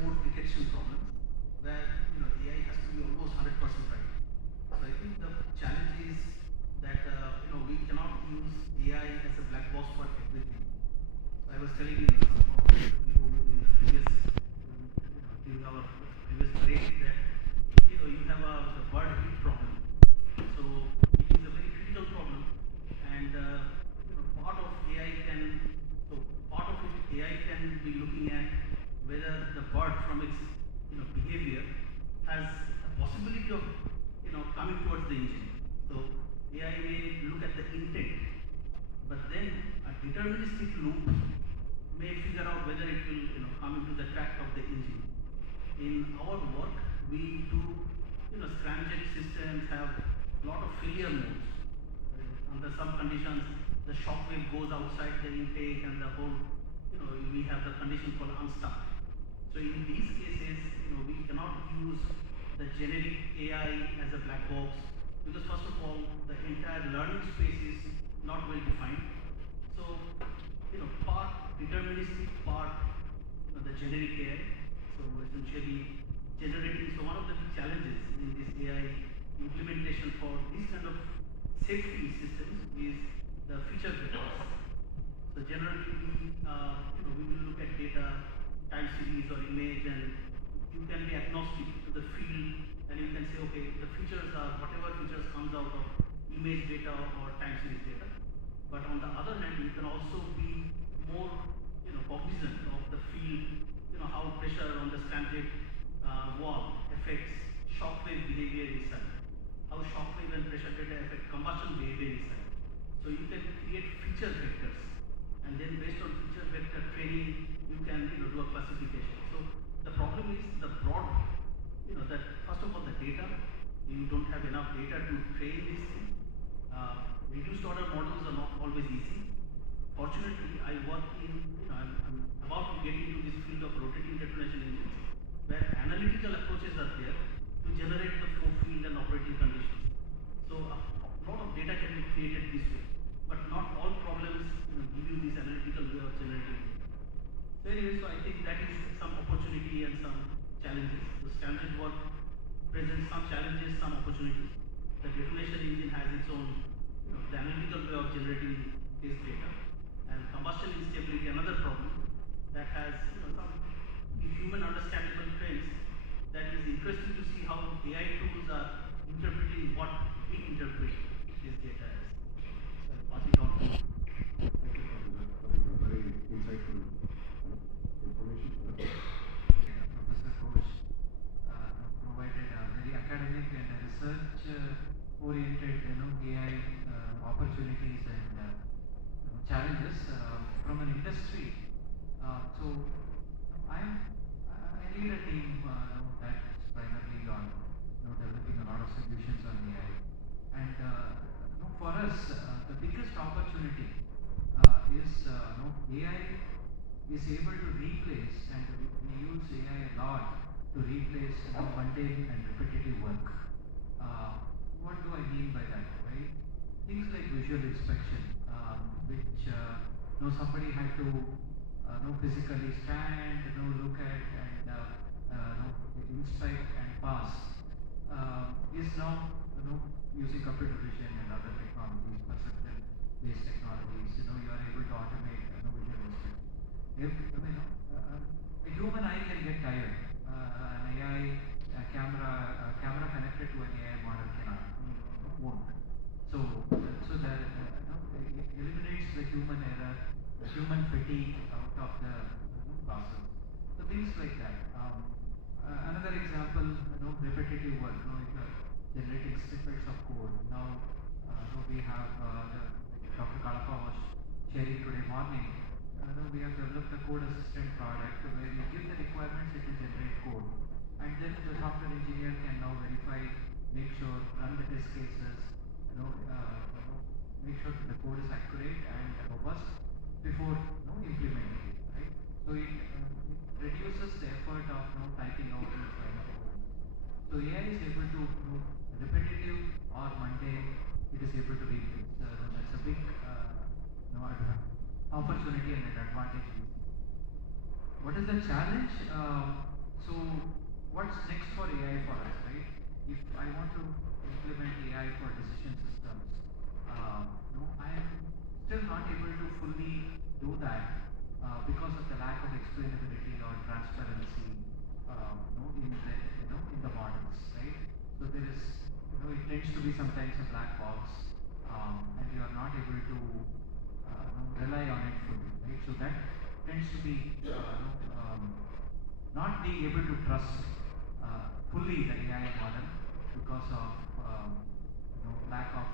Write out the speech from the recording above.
code detection problems where AI has to be almost 100% right. So I think the challenge is that we cannot use AI as a black box for everything. So I was telling you some of you in the previous during our previous break that you have the bird heat problem. So it is a very critical problem, and part of AI can so part of it AI can be looking at whether the bird from its behavior has a possibility of coming towards the engine. So AI may look at the intent, but then a deterministic loop may figure out whether it will come into the track of the engine. In our work, we do scramjet systems have a lot of failure modes. Under some conditions, the shock wave goes outside the intake, and the whole we have the condition called unstuck. So in these cases, we cannot use the generic AI as a black box because first of all, the entire learning space is not well defined. So, part deterministic, part the generic AI. So essentially generating. So one of the big challenges in this AI implementation for these kind of safety systems is the feature vectors. So generally, we will look at data, time series or image, and you can be agnostic to the field, and you can say, okay, the features are whatever features comes out of image data or time series data. But on the other hand, you can also be more, cognizant of the field, how pressure on the scramjet wall affects shock wave behavior inside, how shock wave and pressure data affect combustion behavior inside. So you can create feature vectors, and then based on feature vector training, you can do a classification. So the problem is the broad, that first of all the data, you don't have enough data to train this thing. Reduced order models are not always easy. Fortunately, I work in, I'm about to get into this field of rotating detonation engines, where analytical approaches are there to generate the flow field and operating conditions. So a lot of data can be created this way, but not all problems give you this analytical way of generating data. So anyway, so I think that is some opportunity and some challenges. The standard work presents some challenges, some opportunities. The detonation engine has its own, the analytical way of generating this data. And combustion instability, another problem that has some human understandable trends that is interesting to see how AI tools are interpreting what we interpret this data as. So I'll pass it on to. Thank you, for the very insightful information. Professor Ghosh provided a very academic and research-oriented, AI opportunities and challenges from an industry. So I lead a team that's primarily on developing a lot of solutions on AI. And for us, the biggest opportunity is AI is able to replace, and we use AI a lot to replace mundane and repetitive work. What do I mean by that, right? Things like visual inspection, which somebody had to physically stand, look at, and inspect and pass, is now using computer vision and other technologies, perception-based technologies. You are able to automate visual inspection. A human eye can get tired. An AI camera connected to an AI model cannot, won't. So that it eliminates the human error, the human fatigue out of the process. So things like that. Another example, repetitive work. If you're generating snippets of code, now we have Dr. Kalapa was sharing today morning. We have developed a code assistant product where you give the requirements, it will generate code, and then the software engineer can now verify, make sure, run the test cases, make sure that the code is accurate and robust before implementing it, right? So it reduces the effort of typing out each line of code. So AI is able to repetitive or mundane, it is able to replace. That's a big opportunity and an advantage. What is the challenge? So what's next for AI for us, right? If I want to implement AI for decision systems, no, I am still not able to fully do that because of the lack of explainability or transparency, no, in the models, right? So there is, it tends to be sometimes a black box, and you are not able to rely on it fully, right? So that tends to be, not being able to trust fully the AI model because of lack of